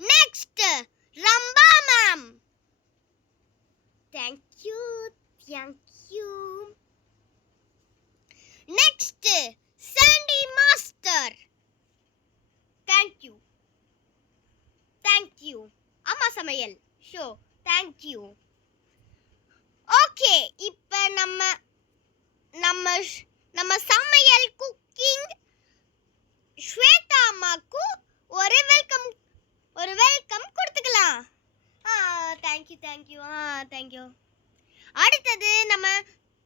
Next, Ramba ma'am. Thank you. Next, Sandy master. Thank you. Amma Samayal show. Thank you. Okay, இப்ப நம்ம சமையல் cooking Shweta அம்மாக்கு ஒரு welcome கொடுத்துக்கலாம். தேங்க்யூ. அடுத்தது நம்ம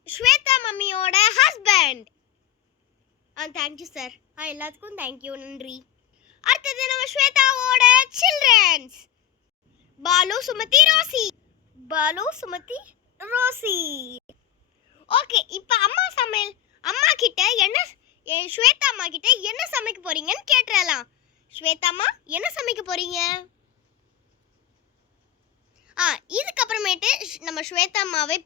ஸ்வேதா மம்மியோட ஹஸ்பண்ட். Thank you sir. எல்லாத்துக்கும் தேங்க்யூ, நன்றி. அடுத்தது நம்ம ஸ்வேதாவோட childrens Balu Sumathi Rosy. Okay, இப்போ அம்மா கிட்ட ஸ்வேதா அம்மா கிட்ட என்ன சமைக்க போறீங்கன்னு கேட்றலாம். ஸ்வேதா அம்மா என்ன சமைக்க போறீங்க? இதுக்கப்புறமேட்டு நம்ம ஸ்வேதா அம்மாவே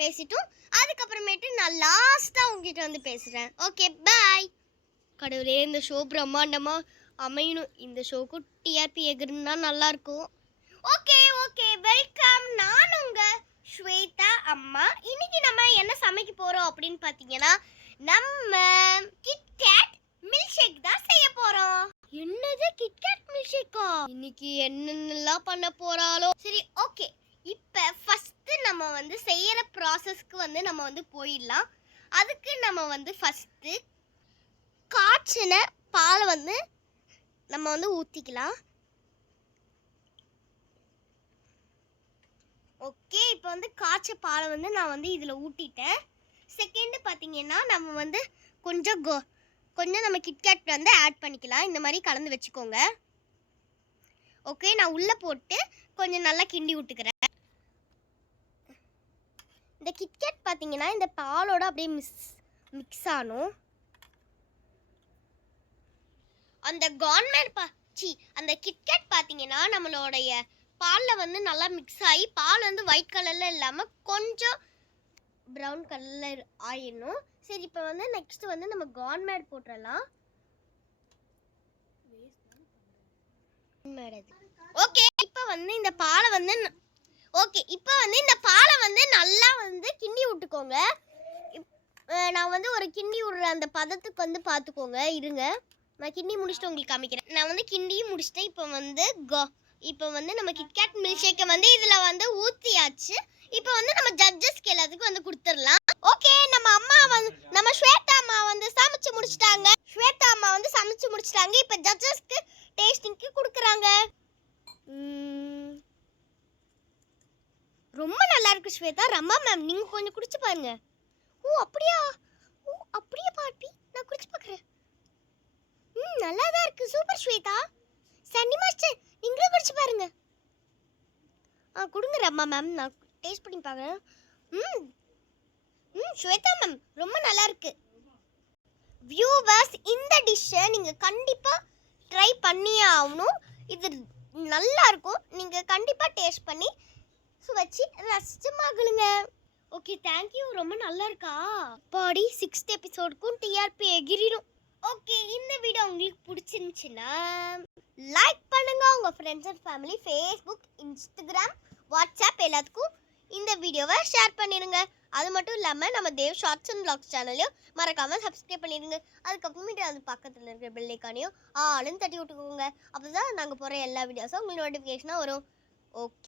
பேசிட்டோம். அதுக்கப்புறமேட்டு நான் லாஸ்ட்டாக உங்ககிட்ட வந்து பேசுகிறேன். ஓகே, பாய். கடவுளே, இந்த ஷோ பிரம்மாண்டமாக அமையணும். இந்த ஷோக்கு டிஆர்பி எகிருந்தா நல்லாயிருக்கும். Okay, welcome. நான் உங்கள் ஸ்வேதா அம்மா. இன்னைக்கு நம்ம என்ன சமைக்க போகிறோம் அப்படின்னு பார்த்தீங்கன்னா, நம்ம கிட்கேட் மில்க் ஷேக் தான் செய்ய போகிறோம். என்னது கிட்கேட் மில்க் ஷேக்கா? இன்னைக்கு என்னென்னலாம் பண்ண போகிறாலோ. சரி, ஓகே. இப்போ ஃபஸ்ட்டு நம்ம வந்து செய்கிற ப்ராசஸ்க்கு நம்ம போயிடலாம். அதுக்கு நம்ம ஃபஸ்ட்டு காய்ச்சின பாலை நம்ம ஊற்றிக்கலாம். ஓகே, இப்போ காய்ச்ச பாலை நான் இதில் ஊற்றிட்டேன். செகண்டு பார்த்தீங்கன்னா நம்ம கொஞ்சம் நம்ம கிட்கேட் ஆட் பண்ணிக்கலாம். இந்த மாதிரி கலந்து வச்சுக்கோங்க. ஓகே, நான் உள்ளே போட்டு கொஞ்சம் நல்லா கிண்டி விட்டுக்கிறேன். இந்த கிட்கேட் பார்த்தீங்கன்னா இந்த பாலோட அப்படியே மிக்ஸ் ஆகணும். அந்த கிட்கேட் பார்த்தீங்கன்னா நம்மளுடைய பாலில் நல்லா மிக்ஸ் ஆகி பால் ஒயிட் கலரில் இல்லாமல் கொஞ்சம் ப்ரௌன் கலரில் ஆயிடணும். சரி, இப்போ நெக்ஸ்ட் நம்ம கார்ன்மேட் போட்டுடலாம். ஓகே, இப்போ இந்த பாலை இந்த பாலை நல்லா கிண்டி விட்டுக்கோங்க. நான் ஒரு கிண்டி விடுற அந்த பதத்துக்கு பார்த்துக்கோங்க. இருங்க, நான் கிண்டி முடிச்சுட்டு உங்களுக்கு காமிக்கிறேன். நான் கிண்டியும் முடிச்சிட்டேன். இப்போ நம்ம கிட்கேட் மில்க் ஷேக்கை இதில் ஊற்றியாச்சு. இப்போ நம்ம ஜட்ஜஸ்க்கு எல்லாத்துக்கும் கொடுத்துடலாம். ஓகே, நம்ம ஸ்வேதா அம்மா சமைச்சு முடிச்சிட்டாங்க. இப்போ ஜட்ஜஸ்க்கு டேஸ்டிங்க்கு கொடுக்குறாங்க. ரொம்ப நல்லா இருக்கு ஸ்வேதா. ரம்மா மேம், நீங்கள் கொஞ்சம் குடிச்சு பாருங்க. அப்படியா பாட்டி, நான் குடிச்சு பார்க்குறேன். நல்லா தான் இருக்கு. சூப்பர் ஸ்வேதா. சன்னி மாஸ்டர், நீங்களும் குடிச்சு பாருங்க. கொடுங்க ரம்மா மேம், நான் டேஸ்ட் பண்ணி பார்க்குறேன். ஸ்வேதா மேம், ரொம்ப நல்லா இருக்கு. வியூவர்ஸ், இந்த டிஷ்ஷை நீங்கள் கண்டிப்பாக ட்ரை பண்ணியே ஆகணும். இது நல்லா இருக்கும். நீங்கள் கண்டிப்பாக டேஸ்ட் பண்ணி வச்சு ரசிச்சு மகிழுங்க. Okay, thank you. ரொம்ப நல்லா இருக்கா பாடி. 6th எபிசோடுக்கும் டிஆர்பி எகிரிடும். ஓகே, இந்த வீடியோ உங்களுக்கு பிடிச்சிருந்துச்சுன்னா லைக் பண்ணுங்க. உங்கள் friends and family, Facebook, Instagram, WhatsApp எல்லாத்துக்கும் இந்த வீடியோவை ஷேர் பண்ணிடுங்க. அது மட்டும் இல்லாமல் நம்ம தேவ் ஷார்ட்ஸ் அண்ட் வ்ளாக்ஸ் சேனலையும் மறக்காமல் சப்ஸ்கிரைப் பண்ணிடுங்க. அதுக்கப்புறமேட்டு அது பக்கத்தில் இருக்கிற பெல் ஐக்கானையும் ஆளுன்னு தட்டி விட்டுக்கோங்க. அப்போ தான் நாங்கள் போகிற எல்லா வீடியோஸும் உங்களுக்கு நோட்டிஃபிகேஷனாக வரும். ஓகே.